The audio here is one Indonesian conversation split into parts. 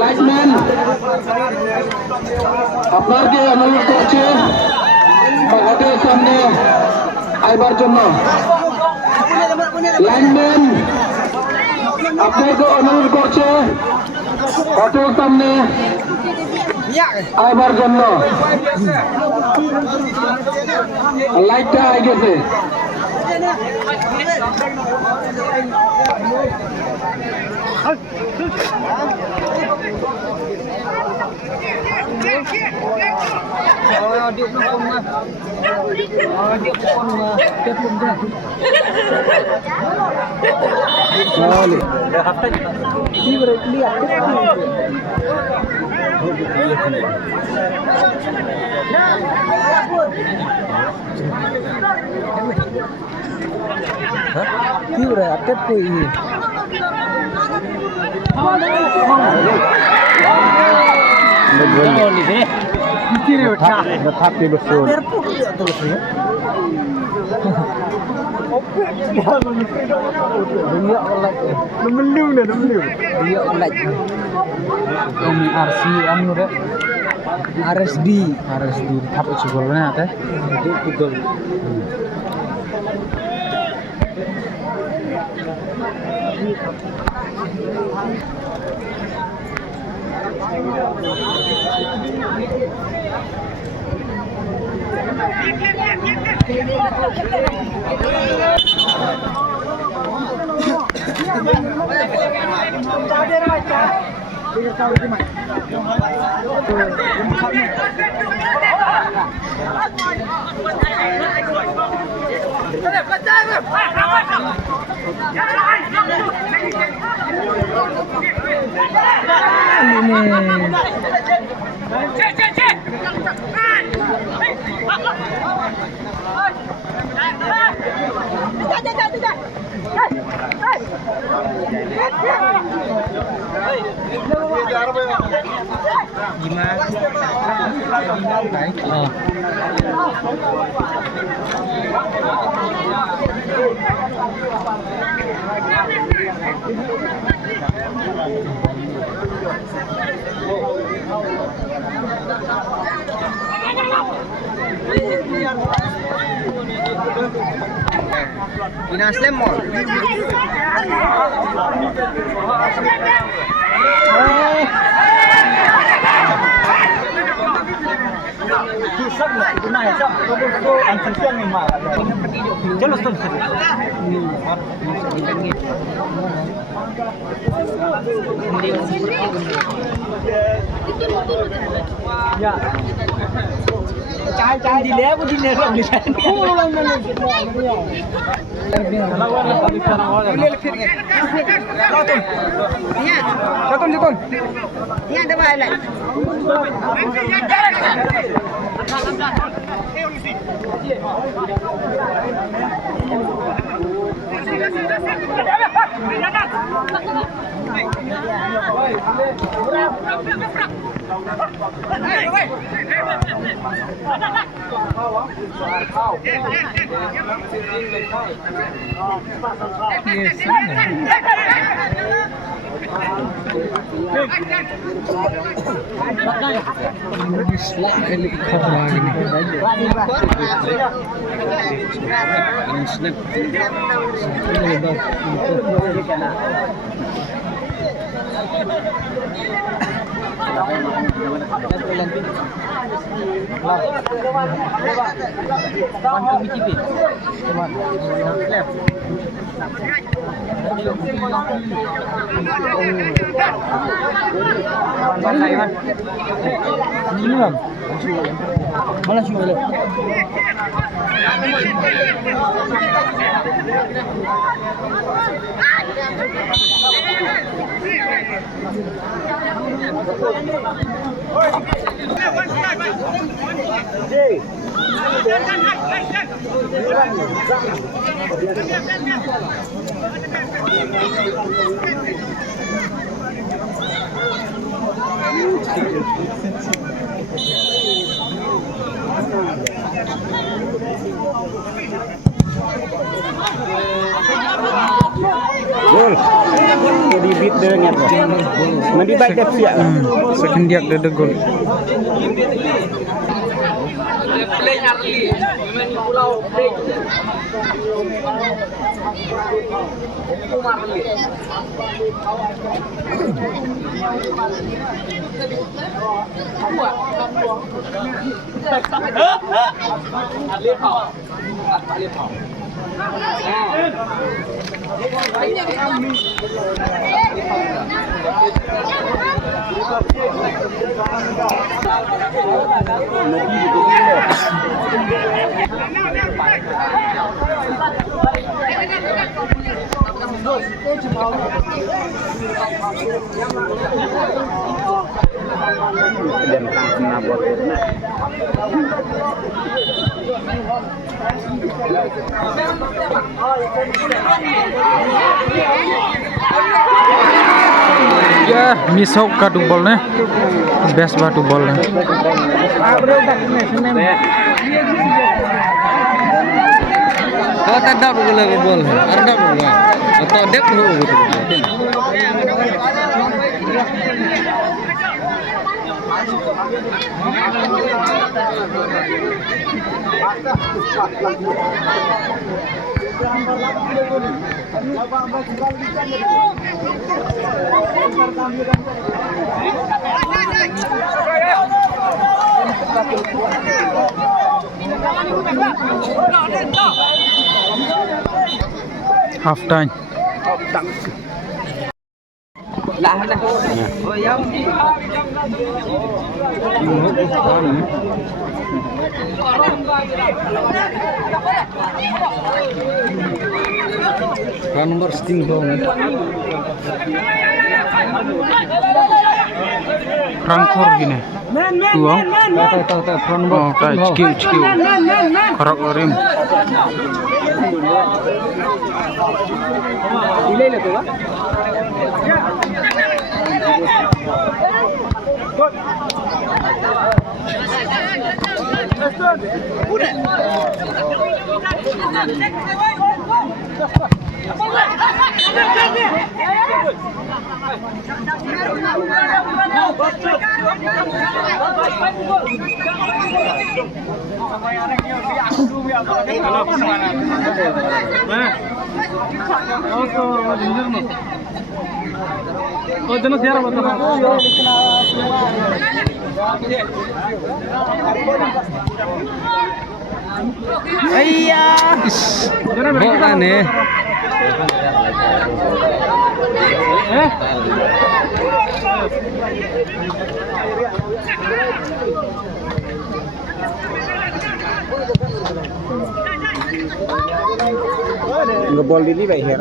লাইটম্যান আপনাকে অনুরোধ করছে ঘাটের সামনে আইবার জন্য। লাইনম্যান আপনাকে অনুরোধ করছে ঘাটের সামনে আইবার জন্য। লাইটটা আই গেছে। Dia pun mah. Dia pun dah. Boleh. Dah hafal. Ini berarti lihat. Hah? Ini berarti apa ini? Betul ni deh. Kiri ucap. Betul betul. Berpuk dia tu betul. Dunia online. Nemelu dah nemelu. Dunia online. Kami RC anu deh. RSD. Apa cukup mana teh? Itu betul. Binaslim mo. Kisah nak guna hisap, tu ancaman ni mah. Jelas tu. Ya. Cai di leh pun di leh orang ni. Orang mana? Boleh lekir ke? Jatun. Iya. Jatun. Iya ada bahan. Mana sih boleh? Gol. Jadi beat dengan nanti baik siap. Second dia ada gol. Dan kena buat Ya, miss out ka tu ball ne. Best ba tu ball ne. Kau tak dapat bola ke bol, ada bola. Atau dek lu gitu. Half time. Kan nomor setting dong. Rangkur gini. Dua. Tahu nomor. Oh, tak cikiu. Korok rim. Delay lah tu kan? Oh, jenis siapa betul? Iya. Bola nih. Ngebol ini baik ya.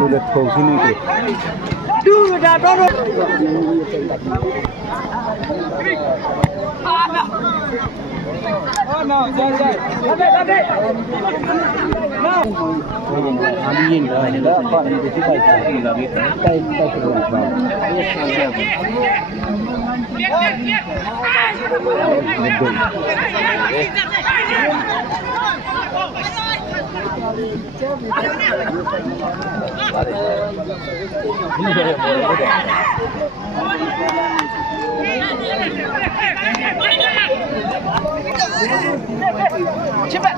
Udah tahu sini tu. Duh, dah dorong. Oh no, jangan. Ada. No. Aliin dah. Apa yang kita baik lagi. Baik terus. Cepat.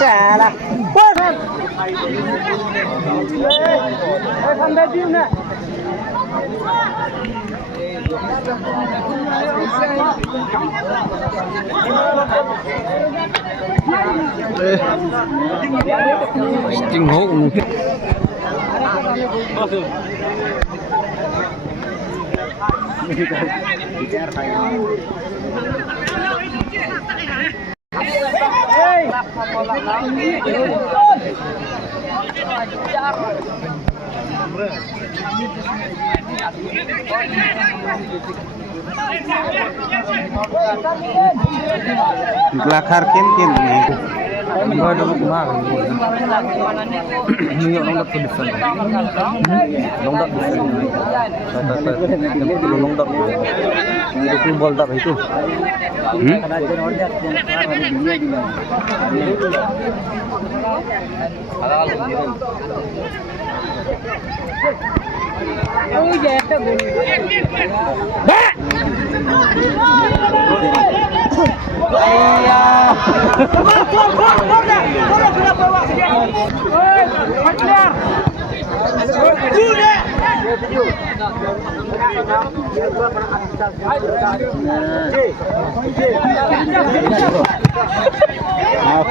Salah. Sampai dia nak. Sting hole. Gelakar kin nih. Enggak ada kemarin. Nunjuk nongdak ke depan. Nongdak di sini. Nongdak. Itu boldak itu. Oh ya, itu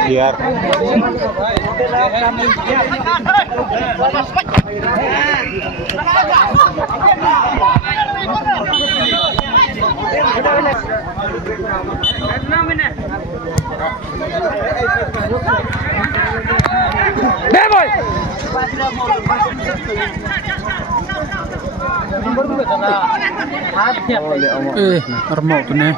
Biar remuk tuh nih.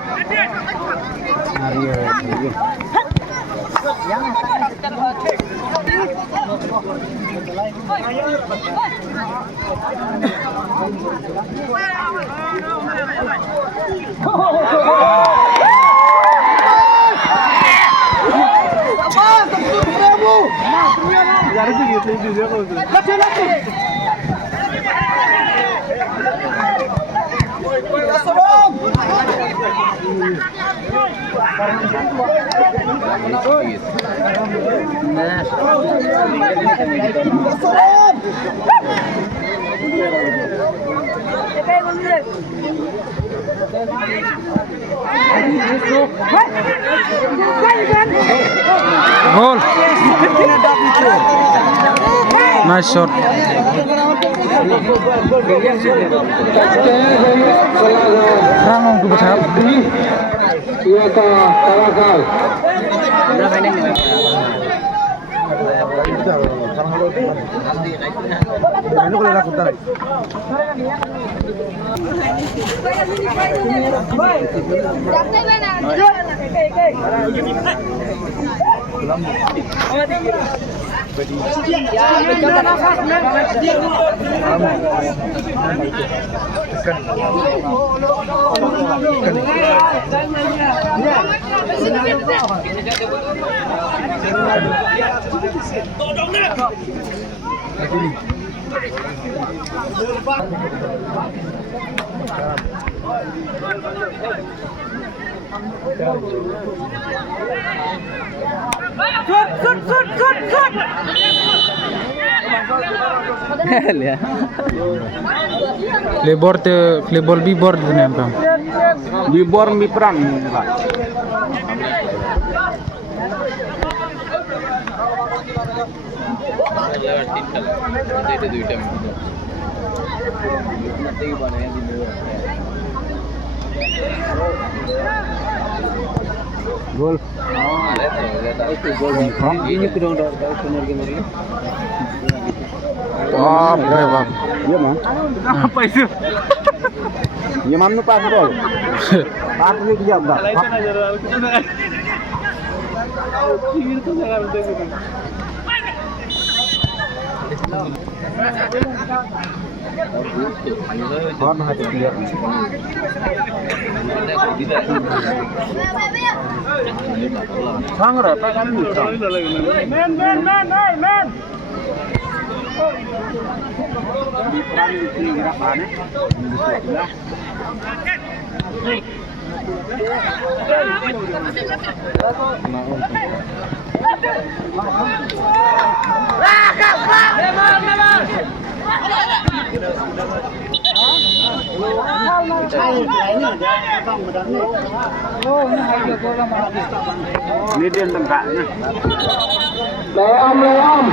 Gol. Nice shot. Ramong tuh besar. Iya Tawakal. Lebor bibor tu ni apa? Bibor mipran Pak. Gol. Ini kurang dah benar gimana? Wah, berapa? Iya mah. Apa itu? Iya mam nu pas gol. Pas ni kijab dah. Kau nak hati dia. Sangat apa kan itu? Men. Ini dia tengkaknya. Leom.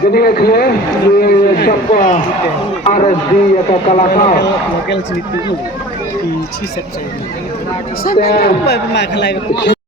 Jadi akhirnya di sebuah RSD atau Kalakau. Local cerita tu, di Ciset saya. Sampai pemakai lain.